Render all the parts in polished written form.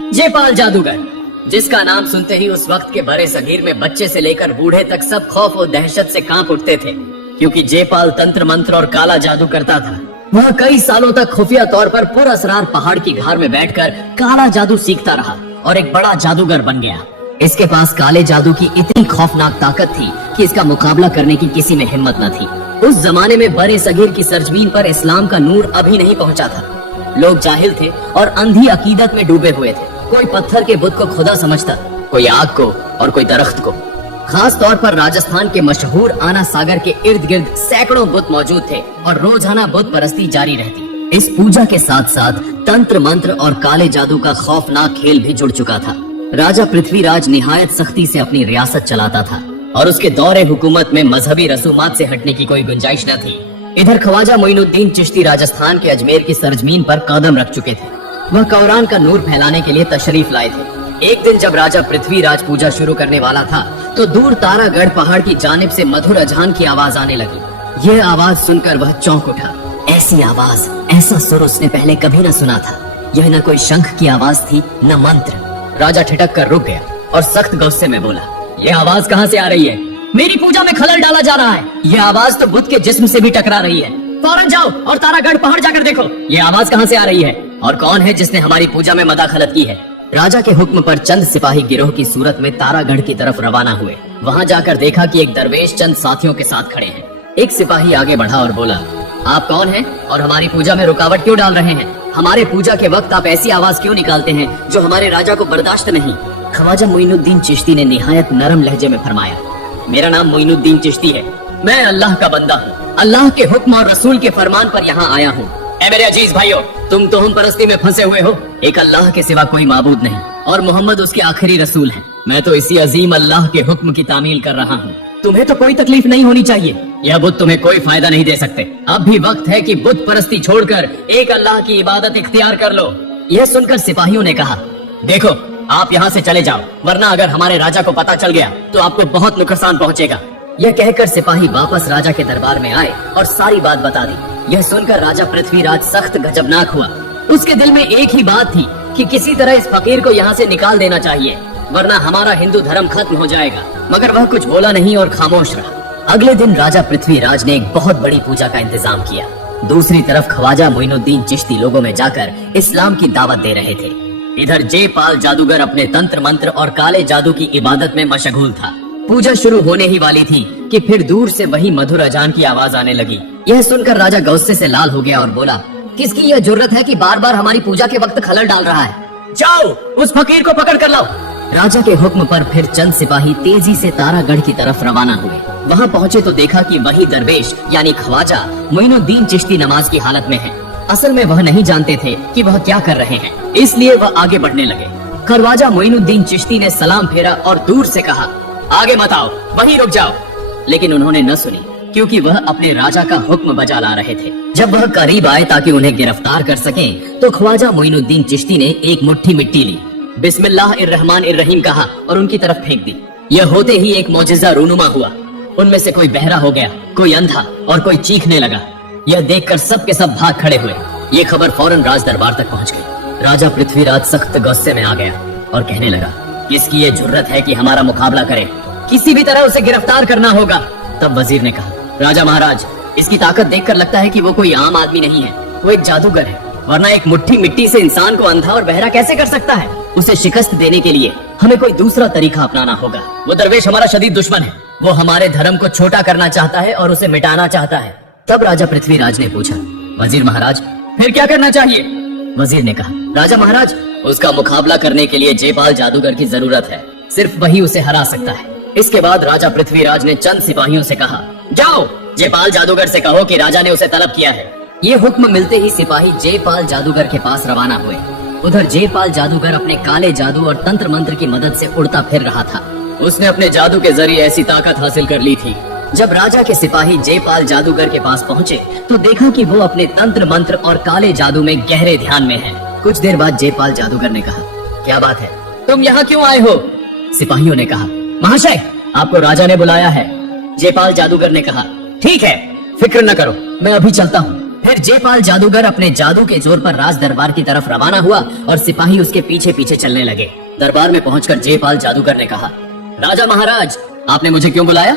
जयपाल जादूगर, जिसका नाम सुनते ही उस वक्त के बड़े सगीर में बच्चे से लेकर बूढ़े तक सब खौफ और दहशत से कांप उठते थे, क्योंकि जयपाल तंत्र मंत्र और काला जादू करता था। वह कई सालों तक खुफिया तौर पर पुरअसरार पहाड़ की घार में बैठकर काला जादू सीखता रहा और एक बड़ा जादूगर बन गया। इसके पास काले जादू की इतनी खौफनाक ताकत थी कि इसका मुकाबला करने की किसी में हिम्मत न थी। उस जमाने में बड़े सगीर की सरजमीन पर इस्लाम का नूर अभी नहीं पहुंचा था। लोग जाहिल थे और अंधी अकीदत में डूबे हुए थे। कोई पत्थर के बुत को खुदा समझता, कोई आग को और कोई दरख्त को। खास तौर पर राजस्थान के मशहूर आना सागर के इर्द गिर्द सैकड़ों बुत मौजूद थे और रोजाना बुत परस्ती जारी रहती। इस पूजा के साथ साथ तंत्र मंत्र और काले जादू का खौफनाक खेल भी जुड़ चुका था। राजा पृथ्वीराज निहायत सख्ती से अपनी रियासत चलाता था और उसके दौरे हुकूमत में मजहबी रसूमात से हटने की कोई गुंजाइश न थी। इधर ख्वाजा मोइनुद्दीन चिश्ती राजस्थान के अजमेर की सरजमीन पर कदम रख चुके थे। वह कुरान का नूर फैलाने के लिए तशरीफ लाए थे। एक दिन जब राजा पृथ्वीराज पूजा शुरू करने वाला था तो दूर तारागढ़ पहाड़ की जानिब से मधुर अजान की आवाज आने लगी। यह आवाज सुनकर वह चौंक उठा। ऐसी आवाज, ऐसा सुर उसने पहले कभी न सुना था। यह न कोई शंख की आवाज थी न मंत्र। राजा ठिठक कर रुक गया और सख्त गुस्से में बोला, यह आवाज कहाँ से आ रही है? मेरी पूजा में खलल डाला जा रहा है। यह आवाज तो बुत के जिस्म से भी टकरा रही है। फौरन जाओ और तारागढ़ पहाड़ जाकर देखो, यह आवाज कहाँ से आ रही है और कौन है जिसने हमारी पूजा में मदाखलत की है। राजा के हुक्म पर चंद सिपाही गिरोह की सूरत में तारागढ़ की तरफ रवाना हुए। वहाँ जाकर देखा कि एक दरवेश चंद साथियों के साथ खड़े हैं। एक सिपाही आगे बढ़ा और बोला, आप कौन हैं और हमारी पूजा में रुकावट क्यों डाल रहे हैं? हमारे पूजा के वक्त आप ऐसी आवाज क्यों निकालते हैं जो हमारे राजा को बर्दाश्त नहीं? ख्वाजा मोइनुद्दीन चिश्ती ने निहायत नरम लहजे में फरमाया, मेरा नाम मोइनुद्दीन चिश्ती है। मैं अल्लाह का बंदा हूँ। अल्लाह के हुक्म और रसूल के फरमान पर यहाँ आया हूँ। ऐ मेरे अजीज भाइयों, तुम तो हम परस्ती में फंसे हुए हो। एक अल्लाह के सिवा कोई माबूद नहीं और मोहम्मद उसके आखिरी रसूल हैं। मैं तो इसी अजीम अल्लाह के हुक्म की तामील कर रहा हूँ। तुम्हें तो कोई तकलीफ नहीं होनी चाहिए। यह बुत तुम्हें कोई फायदा नहीं दे सकते। अब भी वक्त है कि बुत परस्ती छोड़कर एक अल्लाह की इबादत इख्तियार कर लो। यह सुनकर सिपाहियों ने कहा, देखो आप यहाँ से चले जाओ, वरना अगर हमारे राजा को पता चल गया तो आपको बहुत नुकसान पहुँचेगा। यह कहकर सिपाही वापस राजा के दरबार में आए और सारी बात बता दी। यह सुनकर राजा पृथ्वीराज सख्त गजबनाक हुआ। उसके दिल में एक ही बात थी कि किसी तरह इस फकीर को यहाँ से निकाल देना चाहिए, वरना हमारा हिंदू धर्म खत्म हो जाएगा। मगर वह कुछ बोला नहीं और खामोश रहा। अगले दिन राजा पृथ्वीराज ने एक बहुत बड़ी पूजा का इंतजाम किया। दूसरी तरफ ख्वाजा मोइनुद्दीन चिश्ती लोगों में जाकर इस्लाम की दावत दे रहे थे। इधर जयपाल जादूगर अपने तंत्र मंत्र और काले जादू की इबादत में मशगूल था। पूजा शुरू होने ही वाली थी कि फिर दूर से वही मधुर अजान की आवाज आने लगी। यह सुनकर राजा गुस्से से लाल हो गया और बोला, किसकी यह जुर्रत है कि बार बार हमारी पूजा के वक्त खलल डाल रहा है? जाओ उस फकीर को पकड़ कर लाओ। राजा के हुक्म पर फिर चंद सिपाही तेजी से तारागढ़ की तरफ रवाना हुए। वहाँ पहुँचे तो देखा कि वही दरवेश यानी ख्वाजा मोइनुद्दीन चिश्ती नमाज की हालत में है। असल में वह नहीं जानते थे कि वह क्या कर रहे हैं, इसलिए वह आगे बढ़ने लगे। ख्वाजा मोइनुद्दीन चिश्ती ने सलाम फेरा और दूर से कहा, आगे मत आओ, वहीं रुक जाओ। लेकिन उन्होंने न सुनी, क्योंकि वह अपने राजा का हुक्म बजा ला रहे थे। जब वह करीब आए ताकि उन्हें गिरफ्तार कर सकें, तो ख्वाजा मोइनुद्दीन चिश्ती ने एक मुट्ठी मिट्टी ली, बिस्मिल्लाहिर्रहमानिर्रहीम कहा और उनकी तरफ फेंक दी। यह होते ही एक मौजिज़ा रूनुमा हुआ। उनमें से कोई बहरा हो गया, कोई अंधा और कोई चीखने लगा। यह देखकर सब के सब भाग खड़े हुए। ये खबर फौरन राज दरबार तक पहुंच गई। राजा पृथ्वीराज सख्त गुस्से में आ गया और कहने लगा, किसकी ये जुर्रत है कि हमारा मुकाबला करे? किसी भी तरह उसे गिरफ्तार करना होगा। तब वजीर ने कहा, राजा महाराज, इसकी ताकत देखकर लगता है कि वो कोई आम आदमी नहीं है, वो एक जादूगर है। वरना एक मुट्ठी मिट्टी से इंसान को अंधा और बहरा कैसे कर सकता है? उसे शिकस्त देने के लिए हमें कोई दूसरा तरीका अपनाना होगा। वो दरवेश हमारा शदीद दुश्मन है। वो हमारे धर्म को छोटा करना चाहता है और उसे मिटाना चाहता है। तब राजा पृथ्वीराज ने पूछा, वजीर महाराज, फिर क्या करना चाहिए? वजीर ने कहा, राजा महाराज, उसका मुकाबला करने के लिए जयपाल जादूगर की जरूरत है। सिर्फ वही उसे हरा सकता है। इसके बाद राजा पृथ्वीराज ने चंद सिपाहियों से कहा, जाओ जयपाल जादूगर से कहो कि राजा ने उसे तलब किया है। ये हुक्म मिलते ही सिपाही जयपाल जादूगर के पास रवाना हुए। उधर जयपाल जादूगर अपने काले जादू और तंत्र मंत्र की मदद से उड़ता फिर रहा था। उसने अपने जादू के जरिए ऐसी ताकत हासिल कर ली थी। जब राजा के सिपाही जयपाल जादूगर के पास पहुँचे तो देखा कि वो अपने तंत्र मंत्र और काले जादू में गहरे ध्यान में है। कुछ देर बाद जयपाल जादूगर ने कहा, क्या बात है, तुम यहाँ क्यों आए हो? सिपाहियों ने कहा, महाशय, आपको राजा ने बुलाया है। जयपाल जादूगर ने कहा, ठीक है, फिक्र न करो, मैं अभी चलता हूँ। फिर जयपाल जादूगर अपने जादू के जोर पर राज दरबार की तरफ रवाना हुआ और सिपाही उसके पीछे पीछे चलने लगे। दरबार में पहुंचकर जयपाल जादूगर ने कहा, राजा महाराज, आपने मुझे क्यों बुलाया?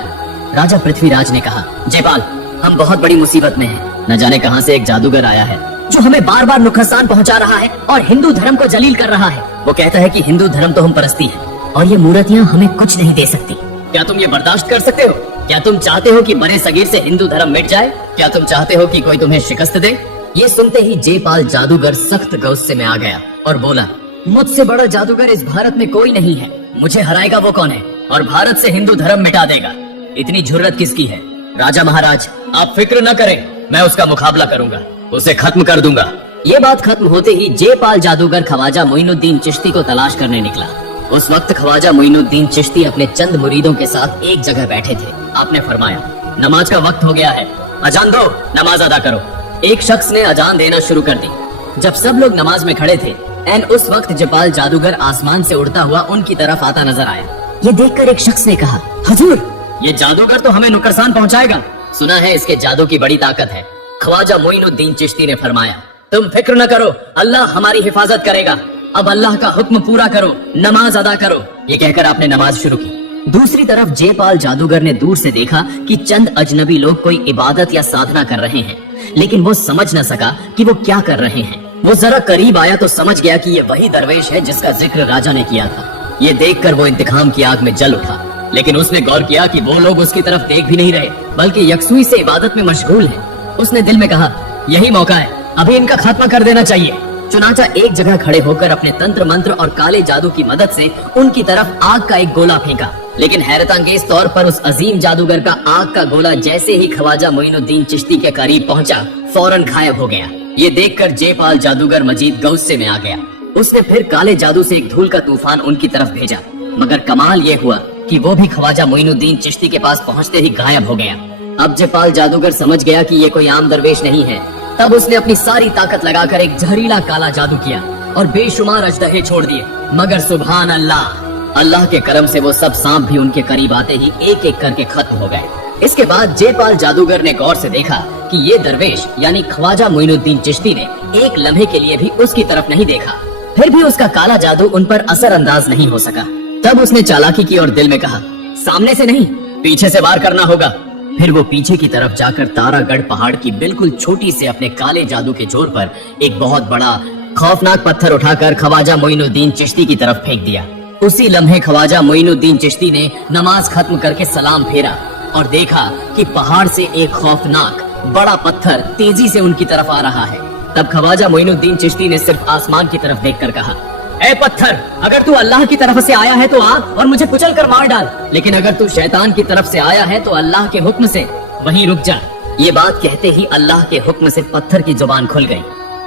राजा पृथ्वीराज ने कहा, जयपाल, हम बहुत बड़ी मुसीबत में हैं। न जाने कहां से एक जादूगर आया है जो हमें बार बार नुकसान पहुंचा रहा है और हिंदू धर्म को जलील कर रहा है। वो कहता है कि हिंदू धर्म तो हम परस्ती है और ये मूर्तियां हमें कुछ नहीं दे सकती। क्या तुम ये बर्दाश्त कर सकते हो? क्या तुम चाहते हो कि बड़े सगीर से हिंदू धर्म मिट जाए? क्या तुम चाहते हो कि कोई तुम्हें शिकस्त दे? ये सुनते ही जयपाल जादूगर सख्त गुस्से में आ गया और बोला, मुझसे बड़ा जादूगर इस भारत में कोई नहीं है। मुझे हराएगा वो कौन है और भारत से हिंदू धर्म मिटा देगा? इतनी जुर्रत किसकी है? राजा महाराज, आप फिक्र न करें, मैं उसका मुकाबला करूंगा, उसे खत्म कर दूंगा। ये बात खत्म होते ही जयपाल जादूगर ख्वाजा मोइनुद्दीन चिश्ती को तलाश करने निकला। उस वक्त ख्वाजा मोइनुद्दीन चिश्ती अपने चंद मुरीदों के साथ एक जगह बैठे थे। आपने फरमाया, नमाज का वक्त हो गया है, अजान दो, नमाज अदा करो। एक शख्स ने अजान देना शुरू कर दी। जब सब लोग नमाज में खड़े थे, एन उस वक्त जयपाल जादूगर आसमान से उड़ता हुआ उनकी तरफ आता नजर आया। ये देखकर एक शख्स ने कहा, हुजूर, ये जादूगर तो हमें नुकसान पहुंचाएगा। सुना है इसके जादू की बड़ी ताकत है। ख्वाजा मोइनुद्दीन चिश्ती ने फरमाया, तुम फिक्र न करो, अल्लाह हमारी हिफाजत करेगा। अब अल्लाह का हुक्म पूरा करो, नमाज अदा करो। ये कहकर आपने नमाज शुरू की। दूसरी तरफ जयपाल जादूगर ने दूर से देखा कि चंद अजनबी लोग कोई इबादत या साधना कर रहे हैं, लेकिन वो समझ न सका कि वो क्या कर रहे हैं। वो जरा करीब आया तो समझ गया कि ये वही दरवेश है जिसका जिक्र राजा ने किया था। ये देखकर वो इंतकाम की आग में जल उठा, लेकिन उसने गौर किया कि वो लोग उसकी तरफ देख भी नहीं रहे, बल्कि यकसुई से इबादत में मशगूल हैं। उसने दिल में कहा, यही मौका है, अभी इनका खात्मा कर देना चाहिए। चुनाचा एक जगह खड़े होकर अपने तंत्र मंत्र और काले जादू की मदद से उनकी तरफ आग का एक गोला फेंका, लेकिन हैरतअंगेज तौर पर उस अजीम जादूगर का आग का गोला जैसे ही ख्वाजा मोइनुद्दीन चिश्ती के करीब पहुंचा, फौरन गायब हो गया। ये देखकर जयपाल जादूगर मजीद गुस्से में आ गया। उसने फिर काले जादू से एक धूल का तूफान उनकी तरफ भेजा, मगर कमाल ये हुआ कि वो भी ख्वाजा मोइनुद्दीन चिश्ती के पास पहुंचते ही गायब हो गया। अब जयपाल जादूगर समझ गया कि ये कोई आम दरवेश नहीं है। तब उसने अपनी सारी ताकत लगाकर एक जहरीला काला जादू किया और बेशुमार अजदहे छोड़ दिए, मगर सुभान अल्लाह, अल्लाह के करम से वो सब सांप भी उनके करीब आते ही एक एक करके खत्म हो गए। इसके बाद जयपाल जादूगर ने गौर से देखा कि ये दरवेश यानी ख्वाजा मोइनुद्दीन चिश्ती ने एक लम्हे के लिए भी उसकी तरफ नहीं देखा। फिर भी उसका काला जादू उन पर असर अंदाज नहीं हो सका। तब उसने चालाकी की और दिल में कहा, सामने से नहीं, पीछे से वार करना होगा। फिर वो पीछे की तरफ जाकर तारागढ़ पहाड़ की बिल्कुल छोटी से अपने काले जादू के जोर पर एक बहुत बड़ा खौफनाक पत्थर उठाकर ख्वाजा मोइनुद्दीन चिश्ती की तरफ फेंक दिया। उसी लम्हे ख्वाजा मोइनुद्दीन चिश्ती ने नमाज खत्म करके सलाम फेरा और देखा कि पहाड़ से एक खौफनाक बड़ा पत्थर तेजी से उनकी तरफ आ रहा है। तब ख्वाजा मोइनुद्दीन चिश्ती ने सिर्फ आसमान की तरफ देखकर कहा, ए पत्थर, अगर तू अल्लाह की तरफ से आया है तो आ और मुझे कुचल कर मार डाल, लेकिन अगर तू शैतान की तरफ से आया है तो अल्लाह के हुक्म से वहीं रुक जा। ये बात कहते ही अल्लाह के हुक्म से पत्थर की जुबान खुल गई।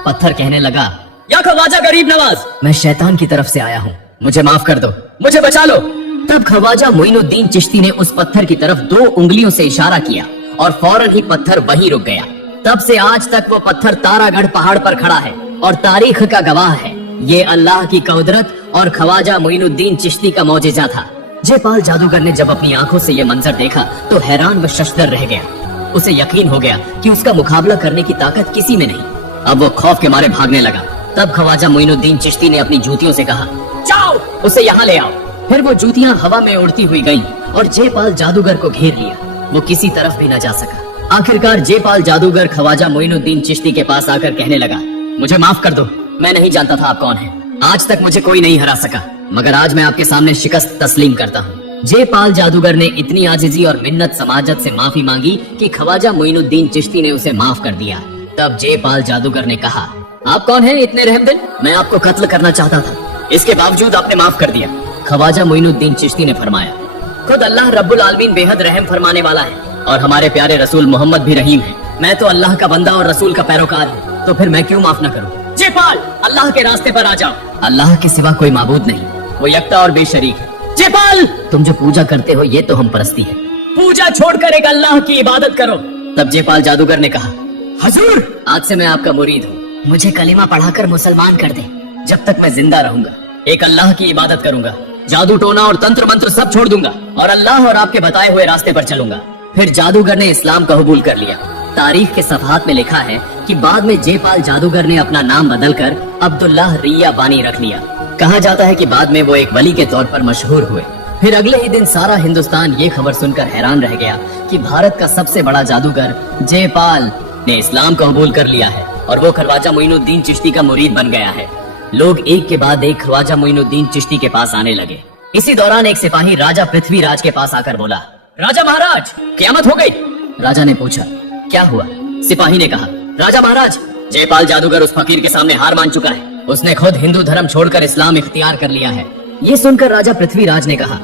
पत्थर कहने लगा, या ख्वाजा गरीब नवाज, मैं शैतान की तरफ से आया हूँ, मुझे माफ कर दो, मुझे बचा लो। तब ख्वाजा मोइनुद्दीन चिश्ती ने उस पत्थर की तरफ 2 उंगलियों से इशारा किया और फौरन ही पत्थर वहीं रुक गया। तब से आज तक वो पत्थर तारागढ़ पहाड़ पर खड़ा है और तारीख का गवाह है। ये अल्लाह की कुदरत और ख्वाजा मोइनुद्दीन चिश्ती का मौजिजा था। जयपाल जादूगर ने जब अपनी आंखों से ये मंजर देखा तो हैरान व शशदर रह गया। उसे यकीन हो गया कि उसका मुकाबला करने की ताकत किसी में नहीं। अब वो खौफ के मारे भागने लगा। तब ख्वाजा मोइनुद्दीन चिश्ती ने अपनी जूतियों से कहा, जाओ, उसे यहाँ ले आओ। फिर वो जूतियां हवा में उड़ती हुई गईं और जयपाल जादूगर को घेर लिया। वो किसी तरफ भी न जा सका। आखिरकार जयपाल जादूगर ख्वाजा मोइनुद्दीन चिश्ती के पास आकर कहने लगा, मुझे माफ कर दो, मैं नहीं जानता था आप कौन हैं। आज तक मुझे कोई नहीं हरा सका, मगर आज मैं आपके सामने शिकस्त तस्लीम करता हूँ। जयपाल जादूगर ने इतनी आजिजी और मिन्नत समाजत से माफी मांगी कि ख्वाजा मोइनुद्दीन चिश्ती ने उसे माफ कर दिया। तब जयपाल जादूगर ने कहा, आप कौन हैं इतने रहमदिल? मैं आपको कत्ल करना चाहता था, इसके बावजूद आपने माफ कर दिया। ख्वाजा मोइनुद्दीन चिश्ती ने फरमाया, खुद अल्लाह रब्बुल आलमीन बेहद रहम फरमाने वाला है और हमारे प्यारे रसूल मोहम्मद भी रहीम है। मैं तो अल्लाह का बंदा और रसूल का पैरोकार हूँ, तो फिर मैं क्यों माफ न करूँ? जयपाल, अल्लाह के रास्ते पर आ जाओ। अल्लाह के सिवा कोई माबूद नहीं, वो यकता और बेशरीक है। जयपाल, तुम जो पूजा करते हो ये तो हम परस्ती है। पूजा छोड़कर एक अल्लाह की इबादत करो। तब जयपाल जादूगर ने कहा, हुजूर, आज से मैं आपका मुरीद हूँ, मुझे कलिमा पढ़ाकर मुसलमान कर दे। जब तक मैं जिंदा रहूंगा एक अल्लाह की इबादत करूंगा, जादू टोना और तंत्र मंत्र सब छोड़ दूंगा और अल्लाह और आपके बताए हुए रास्ते पर चलूंगा। फिर जादूगर ने इस्लाम कबूल कर लिया। तारीख के सफहात में लिखा है कि बाद में जयपाल जादूगर ने अपना नाम बदलकर अब्दुल्लाह रिया बानी रख लिया। कहा जाता है कि बाद में वो एक वली के तौर पर मशहूर हुए। फिर अगले ही दिन सारा हिंदुस्तान ये खबर सुनकर हैरान रह गया कि भारत का सबसे बड़ा जादूगर जयपाल ने इस्लाम कबूल कर लिया है और वो ख्वाजा मोइनुद्दीन चिश्ती का मुरीद बन गया है। लोग एक के बाद एक ख्वाजा मोइनुद्दीन चिश्ती के पास आने लगे। इसी दौरान एक सिपाही राजा पृथ्वीराज के पास आकर बोला, राजा महाराज, क़यामत हो गई। राजा ने पूछा, क्या हुआ? सिपाही ने कहा, राजा महाराज, जयपाल जादूगर उस फकीर के सामने हार मान चुका है। उसने खुद हिंदू धर्म छोड़कर इस्लाम इख्तियार कर लिया है। ये सुनकर राजा पृथ्वीराज ने कहा,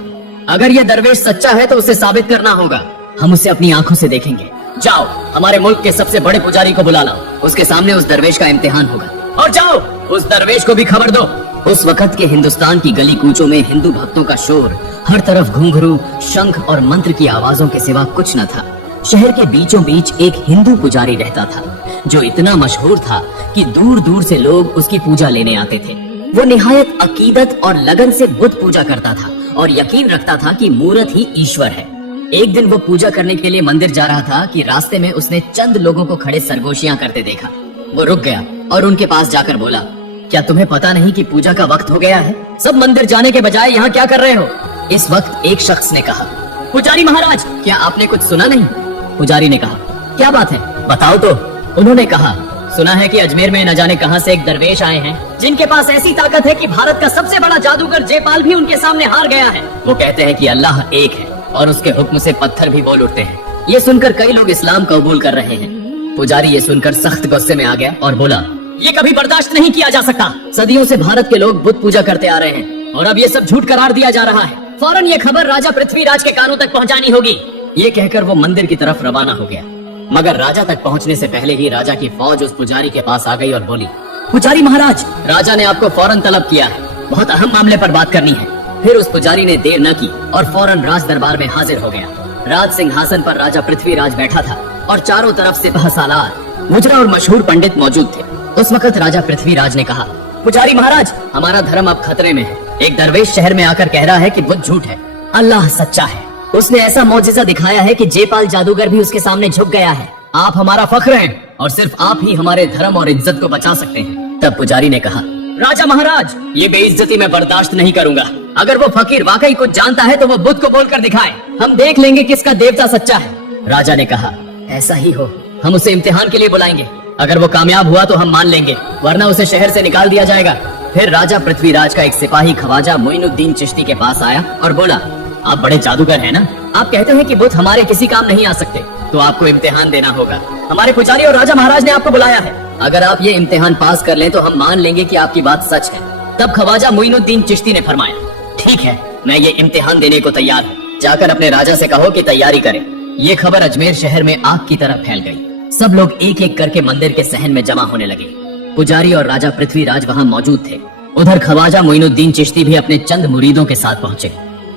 अगर ये दरवेश सच्चा है तो उसे साबित करना होगा। हम उसे अपनी आंखों से देखेंगे। जाओ, हमारे मुल्क के सबसे बड़े पुजारी को बुला लाओ। उसके सामने उस दरवेश का इम्तिहान होगा। और जाओ, उस दरवेश को भी खबर दो। उस वक्त के हिंदुस्तान की गली कूचों में हिंदू भक्तों का शोर, हर तरफ घुंघरू, शंख और मंत्र की आवाजों के सिवा कुछ न था। शहर के बीचों बीच एक हिंदू पुजारी रहता था जो इतना मशहूर था कि दूर दूर से लोग उसकी पूजा लेने आते थे। वो निहायत अकीदत और लगन से बुत पूजा करता था और यकीन रखता था कि मूरत ही ईश्वर है। एक दिन वो पूजा करने के लिए मंदिर जा रहा था कि रास्ते में उसने चंद लोगों को खड़े सरगोशियां करते देखा। वो रुक गया और उनके पास जाकर बोला, क्या तुम्हें पता नहीं कि पूजा का वक्त हो गया है? सब मंदिर जाने के बजाय यहाँ क्या कर रहे हो? इस वक्त एक शख्स ने कहा, पुजारी महाराज, क्या आपने कुछ सुना नहीं? पुजारी ने कहा, क्या बात है, बताओ तो। उन्होंने कहा, सुना है कि अजमेर में न जाने कहां से एक दरवेश आए हैं जिनके पास ऐसी ताकत है कि भारत का सबसे बड़ा जादूगर जयपाल भी उनके सामने हार गया है। वो कहते हैं कि अल्लाह एक है और उसके हुक्म से पत्थर भी बोल उठते हैं। ये सुनकर कई लोग इस्लाम कबूल कर रहे हैं। पुजारी ये सुनकर सख्त गुस्से में आ गया और बोला, ये कभी बर्दाश्त नहीं किया जा सकता। सदियों से भारत के लोग बुत पूजा करते आ रहे हैं और अब ये सब झूठ करार दिया जा रहा है। फौरन ये खबर राजा पृथ्वीराज के कानों तक पहुंचानी होगी। ये कहकर वो मंदिर की तरफ रवाना हो गया, मगर राजा तक पहुंचने से पहले ही राजा की फौज उस पुजारी के पास आ गई और बोली, पुजारी महाराज, राजा ने आपको फौरन तलब किया है, बहुत अहम मामले पर बात करनी है। फिर उस पुजारी ने देर न की और फौरन राज दरबार में हाजिर हो गया। राज सिंहासन पर राजा पृथ्वीराज बैठा था और चारों तरफ से सिपहसालार, मुजरा और मशहूर पंडित मौजूद थे। उस वक्त राजा पृथ्वीराज ने कहा, पुजारी महाराज, हमारा धर्म अब खतरे में है। एक दरवेश शहर में आकर कह रहा है कि बुद्ध झूठ है, अल्लाह सच्चा है। उसने ऐसा मौजिजा दिखाया है कि जयपाल जादूगर भी उसके सामने झुक गया है। आप हमारा फख्र हैं और सिर्फ आप ही हमारे धर्म और इज्जत को बचा सकते हैं। तब पुजारी ने कहा, राजा महाराज, ये बेइज्जती मैं बर्दाश्त नहीं करूंगा। अगर वो फकीर वाकई कुछ जानता है तो वो बुद्ध को बोलकर दिखाए, हम देख लेंगे किसका देवता सच्चा है। राजा ने कहा, ऐसा ही हो, हम उसे इम्तिहान के लिए बुलाएंगे। अगर वो कामयाब हुआ तो हम मान लेंगे, वरना उसे शहर से निकाल दिया जाएगा। फिर राजा पृथ्वीराज का एक सिपाही ख्वाजा मोइनुद्दीन चिश्ती के पास आया और बोला, आप बड़े जादूगर हैं ना? आप कहते हैं कि बुत हमारे किसी काम नहीं आ सकते, तो आपको इम्तिहान देना होगा। हमारे पुजारी और राजा महाराज ने आपको बुलाया है। अगर आप ये इम्तिहान पास कर लें तो हम मान लेंगे कि आपकी बात सच है। तब ख्वाजा मोइनुद्दीन चिश्ती ने फरमाया, ठीक है, मैं ये इम्तिहान देने को तैयार हूँ। जाकर अपने राजा से कहो कि तैयारी करे। ये खबर अजमेर शहर में आग की तरह फैल गई। सब लोग एक एक करके मंदिर के सहन में जमा होने लगे। पुजारी और राजा पृथ्वीराज वहाँ मौजूद थे। उधर ख्वाजा मोइनुद्दीन चिश्ती भी अपने चंद मुरीदों के साथ पहुँचे।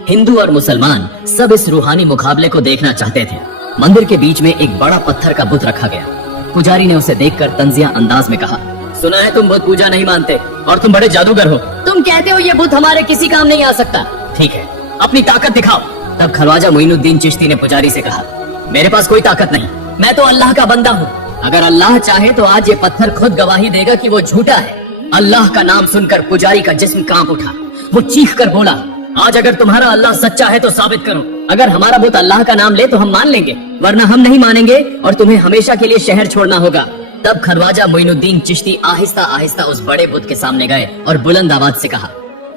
हिंदू और मुसलमान सब इस रूहानी मुकाबले को देखना चाहते थे। मंदिर के बीच में एक बड़ा पत्थर का बुत रखा गया। पुजारी ने उसे देखकर तंजिया अंदाज में कहा, सुना है तुम बुत पूजा नहीं मानते और तुम बड़े जादूगर हो। तुम कहते हो ये बुत हमारे किसी काम नहीं आ सकता। ठीक है, अपनी ताकत दिखाओ। तब ख्वाजा मोइनुद्दीन चिश्ती ने पुजारी से कहा, मेरे पास कोई ताकत नहीं, मैं तो अल्लाह का बंदा हूँ। अगर अल्लाह चाहे तो आज ये पत्थर खुद गवाही देगा कि वो झूठा है। अल्लाह का नाम सुनकर पुजारी का जिस्म कांप उठा। वो चीख कर बोला, आज अगर तुम्हारा अल्लाह सच्चा है तो साबित करो। अगर हमारा बुत अल्लाह का नाम ले तो हम मान लेंगे, वरना हम नहीं मानेंगे और तुम्हें हमेशा के लिए शहर छोड़ना होगा। तब ख्वाजा मोइनुद्दीन चिश्ती आहिस्ता आहिस्ता उस बड़े बुत के सामने गए और बुलंद आवाज से कहा,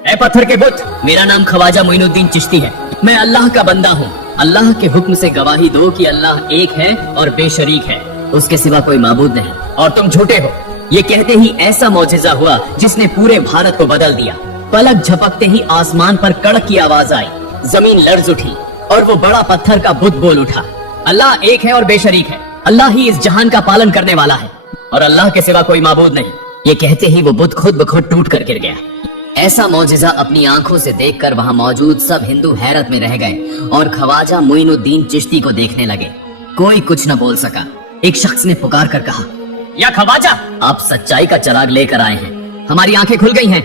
ऐ पत्थर के बुत, मेरा नाम ख्वाजा मोइनुद्दीन चिश्ती है। मैं अल्लाह का बंदा हूँ। अल्लाह के हुक्म से गवाही दो कि अल्लाह एक है और बेशरीक है, उसके सिवा कोई माबूद नहीं, और तुम झूठे हो। ये कहते ही ऐसा मौजिजा हुआ जिसने पूरे भारत को बदल दिया। पलक झपकते ही आसमान पर कड़क की आवाज आई, जमीन लर्ज उठी और वो बड़ा पत्थर का बुत बोल उठा, अल्लाह एक है और बेशरीक है। अल्लाह ही इस जहान का पालन करने वाला है और अल्लाह के सिवा कोई माबूद नहीं। ये कहते ही वो बुत खुद ब खुद टूट कर गिर गया। ऐसा मौजिजा अपनी आंखों से देखकर वहाँ मौजूद सब हिंदू हैरत में रह गए और ख्वाजा मोइनुद्दीन चिश्ती को देखने लगे। कोई कुछ न बोल सका। एक शख्स ने पुकार कर कहा, या ख्वाजा, आप सच्चाई का चिराग लेकर आए हैं, हमारी आंखें खुल गई हैं।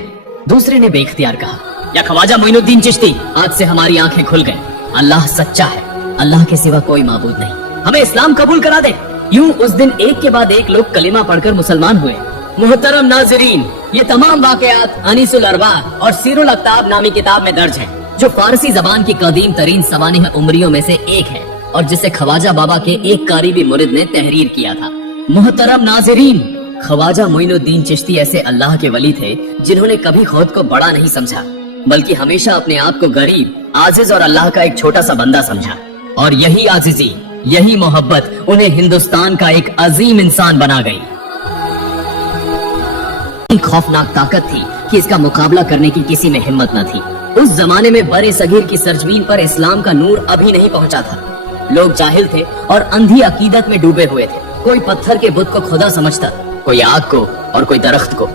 दूसरे ने बेख्तियार कहा, या ख्वाजा मोइनुद्दीन चिश्ती, आज से हमारी आंखें खुल गई। अल्लाह सच्चा है, अल्लाह के सिवा कोई माबूद नहीं, हमें इस्लाम कबूल करा दे। यूं उस दिन एक के बाद एक लोग कलिमा पढ़कर मुसलमान हुए। मुहतरम नाज़रीन, ये तमाम वाक़यात अनीसुल अरबाब और सीरुल अक्ताब नामी किताब में दर्ज हैं, जो फारसी जबान की कदीम तरीन सवानिह उमरियों में से एक है और जिसे ख्वाजा बाबा के एक कारीबी मुरिद ने तहरीर किया था। मुहतरम नाज़रीन, ख्वाजा मोइनुद्दीन चिश्ती ऐसे अल्लाह के वली थे जिन्होंने कभी खुद को बड़ा नहीं समझा, बल्कि हमेशा अपने आप को गरीब, आजिज और अल्लाह का एक छोटा सा बंदा समझा। और यही आजिजी, यही मोहब्बत उन्हें हिंदुस्तान का एक अजीम इंसान बना गई। खौफनाक ताकत थी कि इसका मुकाबला करने की किसी में हिम्मत न थी। उस जमाने में बरे सगीर की सरजमीन पर इस्लाम का नूर अभी नहीं पहुंचा था। लोग जाहिल थे और अंधी अकीदत में डूबे हुए थे। कोई पत्थर के बुत को खुदा समझता, कोई आग को और कोई दरख्त को।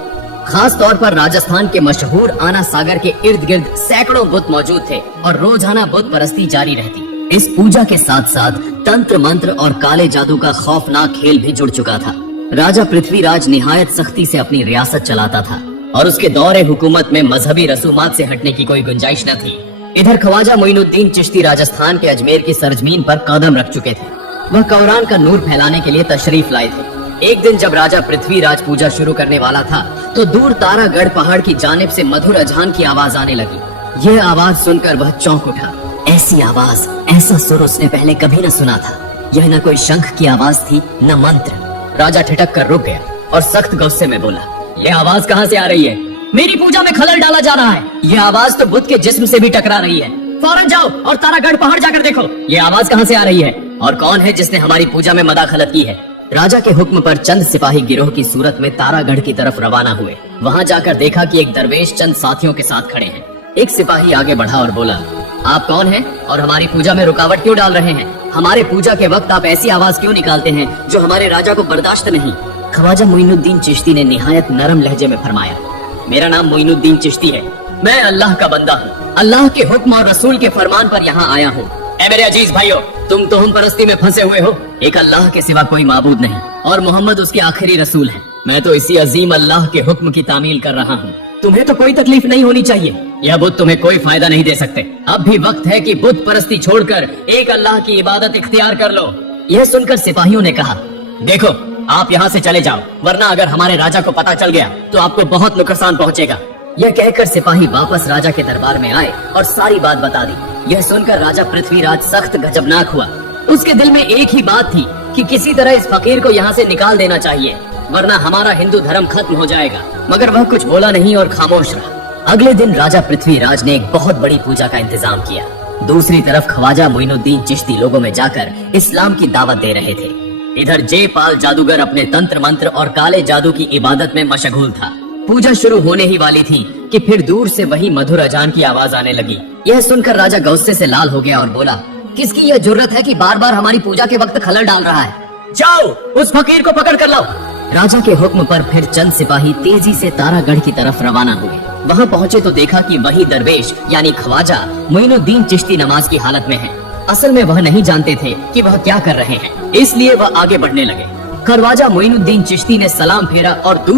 खास तौर पर राजस्थान के मशहूर आना सागर के इर्द गिर्द सैकड़ों बुत मौजूद थे और रोजाना बुत परस्ती जारी रहती। इस पूजा के साथ साथ तंत्र मंत्र और काले जादू का खौफनाक खेल भी जुड़ चुका था। राजा पृथ्वीराज निहायत सख्ती से अपनी रियासत चलाता था और उसके दौरे हुकूमत में मजहबी रसूमात से हटने की कोई गुंजाइश न थी। इधर ख्वाजा मोइनुद्दीन चिश्ती राजस्थान के अजमेर की सरजमीन पर कदम रख चुके थे। वह कुरान का नूर फैलाने के लिए तशरीफ लाए थे। एक दिन जब राजा पृथ्वीराज पूजा शुरू करने वाला था तो दूर तारागढ़ पहाड़ की जानिब से मधुर अजान की आवाज आने लगी। यह आवाज सुनकर वह चौंक उठा। ऐसी आवाज, ऐसा सुर उसने पहले कभी न सुना था। यह न कोई शंख की आवाज थी, न मंत्र। राजा ठिठक कर रुक गया और सख्त गुस्से में बोला, यह आवाज कहाँ से आ रही है? मेरी पूजा में खलल डाला जा रहा है। यह आवाज तो बुत के जिस्म से भी टकरा रही है। फौरन जाओ और तारागढ़ पहाड़ जाकर देखो, यह आवाज कहाँ से आ रही है और कौन है जिसने हमारी पूजा में मदाखलत की है। राजा के हुक्म पर चंद सिपाही गिरोह की सूरत में तारागढ़ की तरफ रवाना हुए। वहाँ जाकर देखा कि एक दरवेश चंद साथियों के साथ खड़े हैं। एक सिपाही आगे बढ़ा और बोला, आप कौन हैं और हमारी पूजा में रुकावट क्यों डाल रहे हैं? हमारे पूजा के वक्त आप ऐसी आवाज क्यों निकालते हैं जो हमारे राजा को बर्दाश्त नहीं? ख्वाजा मोइनुद्दीन चिश्ती ने निहायत नरम लहजे में फरमाया, मेरा नाम मोइनुद्दीन चिश्ती है। मैं अल्लाह का बंदा हूँ। अल्लाह के हुक्म और रसूल के फरमान पर यहाँ आया हूँ। ऐ मेरे अजीज भाइयों, तुम तोहम परस्ती में फंसे हुए हो। एक अल्लाह के सिवा कोई माबूद नहीं और मोहम्मद उसके आखिरी रसूल हैं। मैं तो इसी अजीम अल्लाह के हुक्म की तामील कर रहा हूँ। तुम्हें तो कोई तकलीफ नहीं होनी चाहिए। यह बुत तुम्हें कोई फायदा नहीं दे सकते। अब भी वक्त है कि बुत परस्ती छोड़कर एक अल्लाह की इबादत इख्तियार कर लो। यह सुनकर सिपाहियों ने कहा, देखो आप यहाँ से चले जाओ, वरना अगर हमारे राजा को पता चल गया तो आपको बहुत नुकसान पहुँचेगा। यह कहकर सिपाही वापस राजा के दरबार में आए और सारी बात बता दी। यह सुनकर राजा पृथ्वीराज सख्त गजबनाक हुआ। उसके दिल में एक ही बात थी कि किसी तरह इस फकीर को यहाँ से निकाल देना चाहिए, वरना हमारा हिंदू धर्म खत्म हो जाएगा। मगर वह कुछ बोला नहीं और खामोश रहा। अगले दिन राजा पृथ्वीराज ने एक बहुत बड़ी पूजा का इंतजाम किया। दूसरी तरफ ख्वाजा मोइनुद्दीन चिश्ती लोगों में जाकर इस्लाम की दावत दे रहे थे। इधर जयपाल जादूगर अपने तंत्र मंत्र और काले जादू की इबादत में मशगूल था। पूजा शुरू होने ही वाली थी कि फिर दूर से वही मधुर अजान की आवाज आने लगी। यह सुनकर राजा गुस्से से लाल हो गया और बोला, किसकी यह जुर्रत है कि बार बार हमारी पूजा के वक्त खलल डाल रहा है? जाओ उस फकीर को पकड़ कर लाओ। राजा के हुक्म पर फिर चंद सिपाही तेजी से तारागढ़ की तरफ रवाना हुए। वहां पहुंचे तो देखा कि वही दरवेश यानी ख्वाजा मोइनुद्दीन चिश्ती नमाज की हालत में है। असल में वह नहीं जानते थे कि वह क्या कर रहे हैं, इसलिए वह आगे बढ़ने लगे। ख्वाजा मोइनुद्दीन चिश्ती ने सलाम फेरा और दूर